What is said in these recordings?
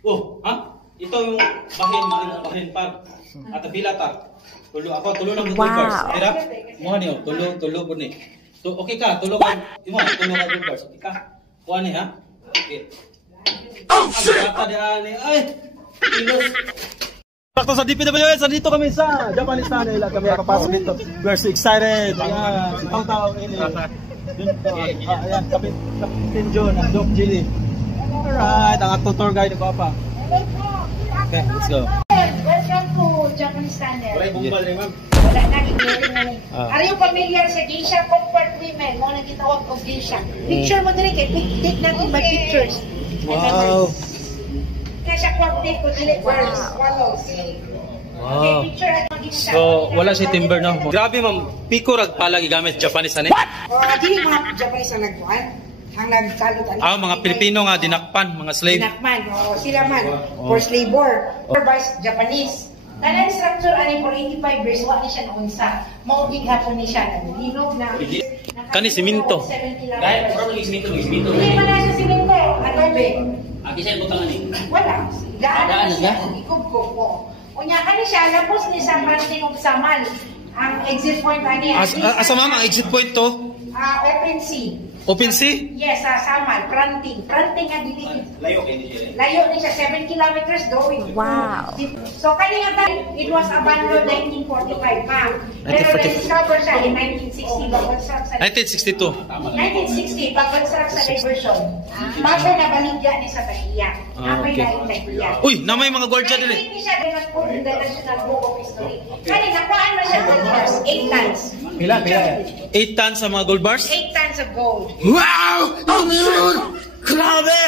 Oh, ha? Ito yung bahin pa. At pila ta. Tulo na good bars. Kaya mo niyo, tulo po ni. Okay ka, tulo ka. Imo, tulo ka good bars. Okay ka. Kuha ni ha. Okay. Oh shit. Ay. Kilos. Sakto sa DPWS, dito kami sa Japanese Tunnel. Kami papasok dito. We're so excited. Ayan, tao ini. Ayan, Captain John at Doc Gilly. Alright, ang ato tour guide ko pa. Okay, let's go. Welcome to Japanese Tunnel. Wala bumbal ni ma'am. Wala na ignoring na ni. Are you familiar sa geisha comfort women? Mo na gitawag og geisha. Picture mo diri kay take natin ba pictures. Wow. Kasi kwartet ko dili words. Follows. Okay, picture at mag-isa. So, wala si timber no. Grabe ma'am, piko rag pala gigamit Japanese ani. Dili mga Japanese ang nagkuhan. Ang nagsalot mga Pilipino nga dinakpan, mga slave. Dinakpan, sila man. Forced labor. Or by Japanese. Tanan structure ani for 85 years wa ni siya noon sa maugig hapon ni siya naglinog na kani siminto. Dahil puro ng siminto. Hindi man na siya siminto, adobe. Aki siya butang ani. Wala. Daan siya. Ikog-kog ko. Unya kani siya lapos ni sa Martin of Samal. Ang exit point ani. Asa mama exit point to? Open sea. Open sea? Yes, sa Samal, Pranting nga dili. Layo kay ni siya. Layo ni siya 7 kilometers going. Wow. So kanina time it was abandoned 1945 pa. Pero na-discover siya in 1960 pag-construct sa 1962. 1960 pag-construct sa diversion. Bago na baligya ni sa Tahiya. Amay na yung Tahiya. Uy, namay mga gwardiya dili. Hindi siya din po in the National Book of History. Kanina kuhaan na siya gold bars, 8 tons. Pila? 8 tons sa mga gold bars? 8 tons of gold. Wow! Ang yun! Grabe!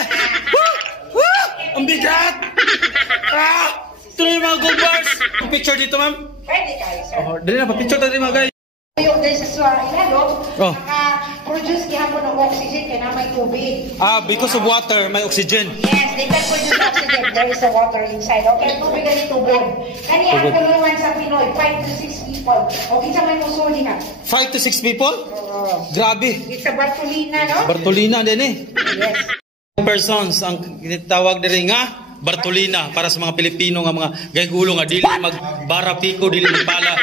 Woo! Ang bigat! Ito na yung mga gold bars! Picture dito, ma'am? Pwede kayo, sir. Dali na, pa-picture tayo mga guys. Yung dahil sa suwa, naka-produce kihapon ng oxygen kaya na may tubig. Because of water, may oxygen. Yes, they can produce oxygen. There is a water inside. Okay, tubig ang tubod. Kani ang kulungan sa Pinoy, 5 to 6 people. Okay, sa may musuli ha. 5 to 6 people? Grabe. It's a Bartolina, no? Bartolina din eh. Yes. Persons, ang tawag din nga, Bartolina, para sa mga Pilipino nga mga gaygulo nga, dili magbara piko, dili magpala.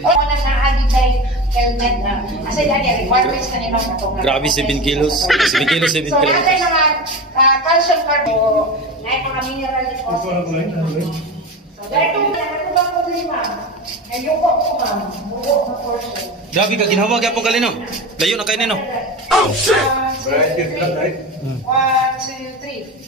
Wala na agi dahil helmet na. Kasi dahil requirements na naman ito. Grabe, 7 kilos. 7 kilos, 7 So, kilos. natin mga calcium carbonate, na mga mineral deposits. So, dahil ito ba ko din, ma'am? Ayoko po, ma'am. Buo na portion. Grabe ka, ginhawag yan po kalino. Layo na kayo nino. Oh, shit! 1, 2, 3.